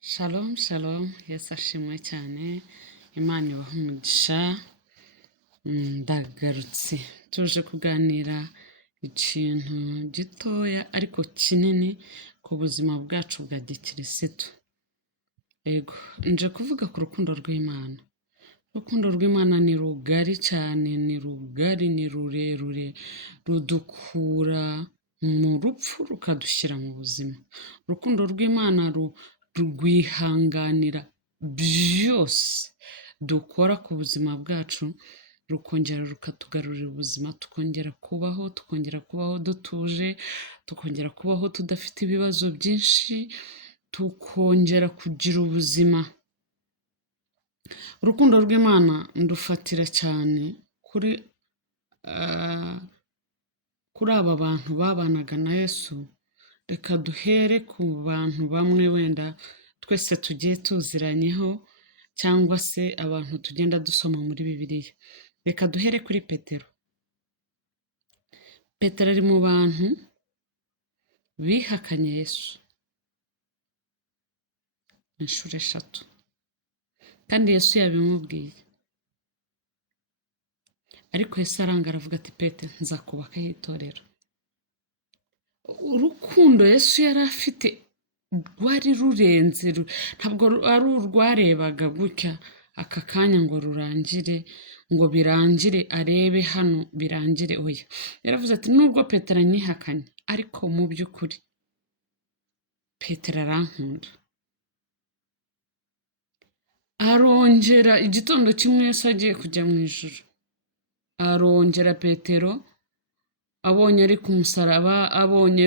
Shalom shalom, Yesu ashimwe cyane, Imana ibaha umugisha. Ndagarutse tuje kuganira ikintu gitoya ariko kinini ku buzima bwacu bwa gikirisitu. Ego nje kuvuga ku rukundo rw'Imana. Urukundo rw'Imana ni rugari cyane, ni rugari, ni rurerure, rudukura mu rupfu rukadushyira mu buzima. Urukundo rw'Imana rwihanganira byose dukora ku buzima bwacu, rukongera rukatugarurira ubuzima, tukongera kubaho dutuje, tukongera kubaho tudafite ibibazo byinshi, tukongera kugira ubuzima. Urukundo rw'Imana ndufatira cyane kuri aba bantu babanaga na Yesu. Reka duhere ku bantu bamwe wenda twese tugiye tuziranyeho, cyangwa se abantu tugenda dusoma muri Bibiliya. Reka duhere kuri Petero. Petero ari mu bantu bihakanye Yesu inshuro 3, kandi Yesu yabimubwiye. Ariko Yesu aranga aravuga ati Petero, nzakubakaho itorero. Urukundo Yesu yari afite rwari rurenze, ntabwo ari urwarebaga gutya aka kanya ngo rurangire, ngo birangire arebe hano birangire. Oya, yaravuze ati nubwo Petero anyihakanye, ariko mu by'ukuri Petero arankunda. Arongera igitondo kimwe Yesu agiye kujya mu ijuru, arongera Petero abonye ari ku musaraba, abonye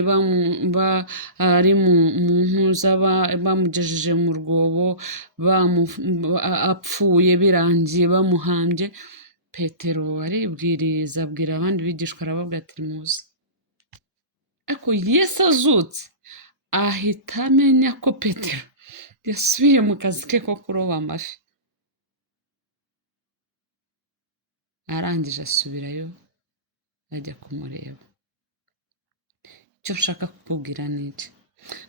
ari mu ntuza, bamugejeje mu rwobo, apfuye birangiye, bamuhambye. Petero aribwiriza abwira abandi bigishwa, arababwira ati muze. Ariko Yesu azutse ahita amenya ko Petero yasubiye mu kazi ke ko kuroba amafi. Arangije asubirayo ajya kumureba. Icyo nshaka kukubwira ni iki?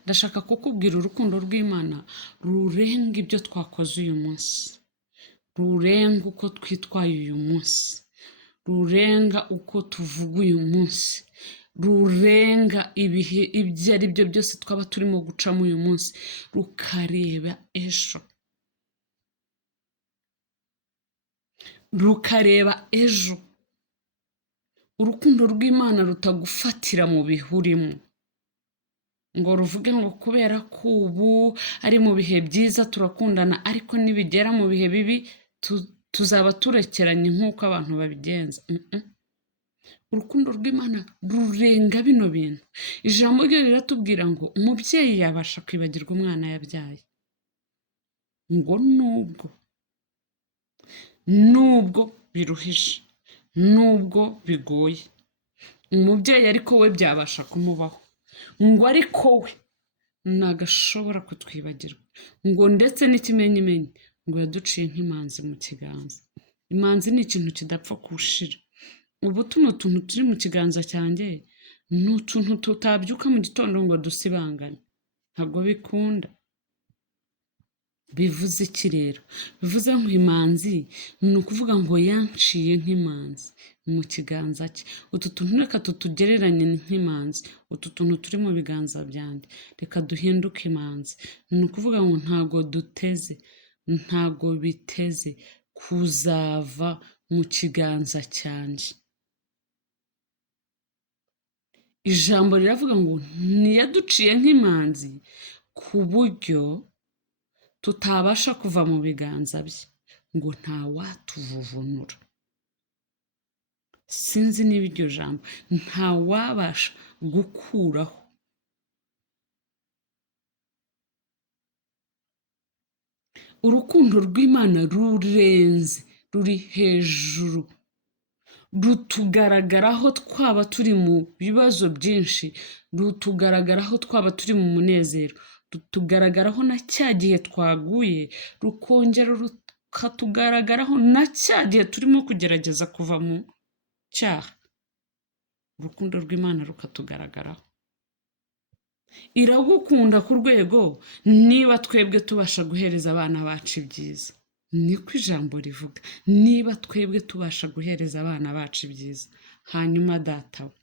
Ndashaka kukubwira urukundo rw'Imana rurenga ibyo twakoze uyu munsi, rurenga uko twitwaye uyu munsi, rurenga uko tuvuga uyu munsi, rurenga ibihe ibyo ari byo byose twaba turimo gucamo uyu munsi, rukareba ejo, rukareba ejo. Urukundo rw'Imana rutagufatira mu bihe urimo ngo ruvuge ngo kubera ko ubu ari mu bihe byiza turakundana, ariko nibigera mu bihe bibi tuzaba turekeranye nk'uko abantu babigenza. Urukundo rw'Imana rurenga bino bintu. Ijambo ryo riratubwira ngo umubyeyi yabasha kwibagirwa umwana yabyaye, ngo nubwo biruhije, nubwo bigoye, umubyeyi ariko we byabasha kumubaho, ngo ariko we ntagashobora kutwibagirwa, ngo ndetse n'ikimenyimenyi ngo yaduciye nk'imanzi mu kiganza. Imanzi ni ikintu kidapfa kushira. Ubu tuno tuntu turi mu kiganza cyanjye ni utuntu tutabyuka mu gitondo ngo dusibangane, ntabwo bikunda. Bivuze iki rero? Bivuze ngo imanzi ni ukuvuga ngo yanciye nk'imanzi mu kiganza cye. Utu tuntu reka tutugereranye nk'imanzi, utu tuntu turi mu biganza byanjye reka duhinduke imanzi. Ni ukuvuga ngo ntago biteze kuzava mu kiganza cyanjye. Ijambo riravuga ngo ntiyaduciye nk'imanzi ku buryo tutabasha kuva mu biganza bye, ngo ntawatuvuvunura. Sinzi niba iryo jambo ntawabasha gukuraho. Urukundo rw'Imana rurenze, ruri hejuru, rutugaragaraho twaba turi mu bibazo byinshi, rutugaragaraho twaba turi mu munezero, rutugaragaraho na cya gihe twaguye, rukongera rukatugaragaraho na cya gihe turimo kugerageza kuva mu cyaha. Urukundo rw'Imana rukatugaragaraho. iragukunda ku rwego niba twebwe tubasha guhereza abana bacu ibyiza, niko ijambo rivuga, niba twebwe tubasha guhereza abana bacu ibyiza, hanyuma data we,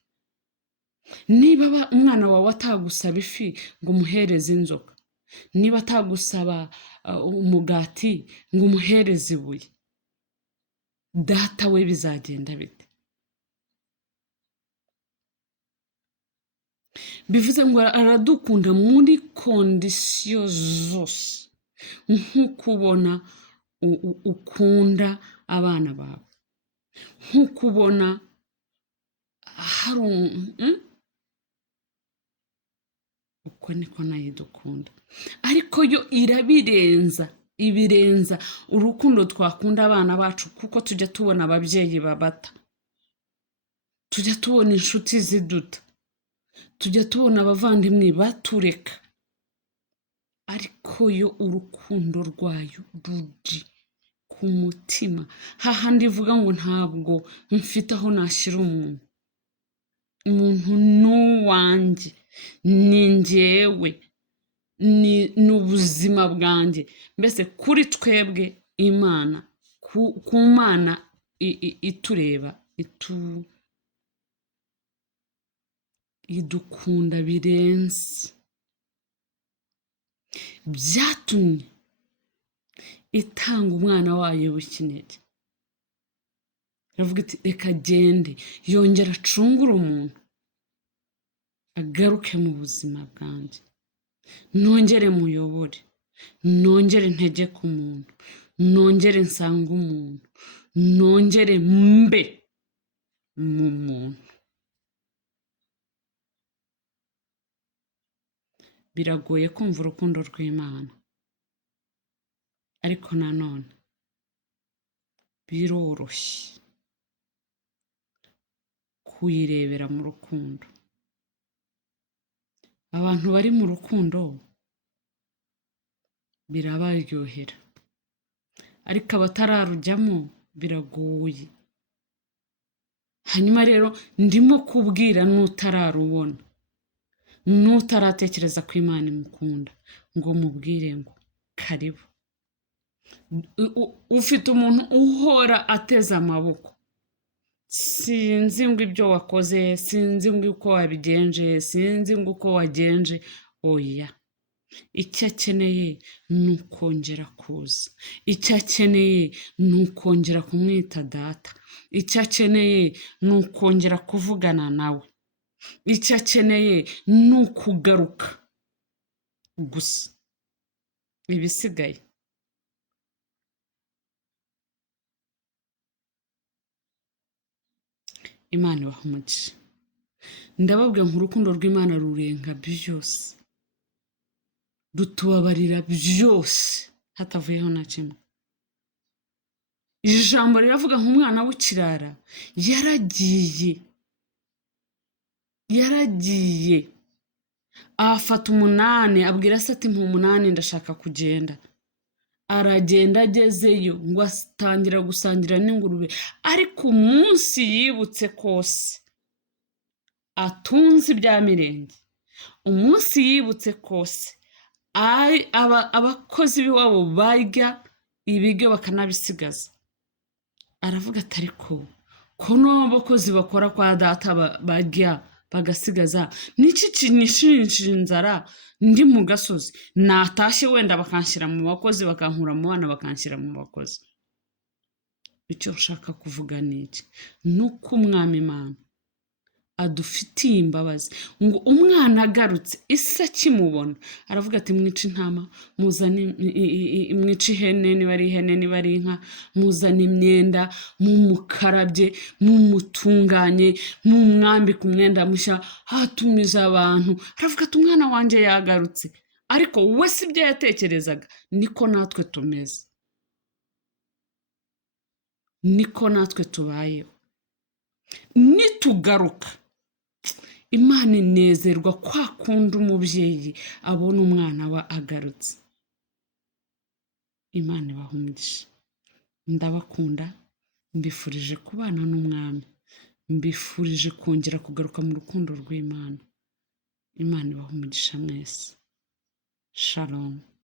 niba umwana wawe atagusaba ifi ngo umuhereze inzoka, niba atagusaba umugati ngo umuhereze ibuye, data we bizagenda bite? bivuze ngo aradukunda muri kondisiyo zose, nk'uko ubona ukunda abana bawe, nk'uko ubona hari uko niko nayo idukunda, ariko yo ibirenza urukundo twakunda abana bacu, kuko tujya tubona ababyeyi babata, tujya tubona inshuti ziduta, tujya tubona abavandimwe batureka, ariko yo urukundo rwayo ruri ku mutima, hahandi ivuga ngo ntabwo mfite aho nashyira umuntu n'uwanjye, ni njyewe, ni ubuzima bwanjye. Mbese kuri twebwe Imana, ku Mana itureba, idukunda birenze, byatumye itanga umwana wayo w'ikinege. iravuga iti reka agende, yongera acungure umuntu, agaruke mu buzima bwanjye, nongere muyobore, nongere ntegeke umuntu, nongere nsange umuntu, nongere mbe mu muntu. biragoye kumva urukundo rw'Imana, ariko nanone biroroshye kuyirebera mu rukundo. abantu bari mu rukundo birabaryohera, ariko abatararujyamo biragoye. hanyuma rero ndimo kubwira n'utararubona, n'utaratekereza ko Imana imukunda, ngo mubwire ngo karibu. ufite umuntu uhora ateze amaboko, sinzi ngo ibyo wakoze, sinzi ngo uko wabigenje, sinzi ngo uko wagenje, oya, icyo akeneye ni ukongera kuza, icyo akeneye ni ukongera kumwita data, icyo akeneye ni ukongera kuvugana nawe, icyo akeneye ni ukugaruka gusa. ibisigaye Imana ibaha umugisha. ndababwira ngo urukundo rw'Imana rurenga byose, rutubabarira byose hatavuyeho na kimwe. ijambo riravuga nk'umwana w'ikirara yaragiye afata 8, abwira se ati mpa 8 ndashaka kugenda. aragenda, agezeyo ngo atangira gusangira n'ingurube, ariko umunsi yibutse kose atunze ibya mirenge, umunsi yibutse kose abakozi b'iwabo barya ibiryo bakanabisigaza, aravuga ati ariko ko n'abakozi bakora kwa data barya bagasigaza, niki kinyishinja inzara ndi mu gasozi? natashye wenda bakanshyira mu bakozi, bakankura mu bana bakanshyira mu bakozi. icyo nshaka kuvuga ni iki? nuko umwami Imana adufitiye imbabazi, ngo umwana agarutse, ise akimubona aravuga ati mwice intama, muzane mwice ihene, niba ari ihene, niba ari inka, muzane imyenda, mumukarabye, mumutunganye, mumwambike umwenda mushya. hatumije abantu, aravuga ati umwana wanjye yagarutse. ariko we si ibyo yatekerezaga, niko natwe tumeze, niko natwe tubayeho. nitugaruka, Imana inezerwa kwa kundi umubyeyi abona umwana we agarutse. Imana ibaha umugisha. ndabakunda, mbifurije kubana n'umwami, mbifurije kongera kugaruka mu rukundo rw'Imana. imana ibaha umugisha mwese shalom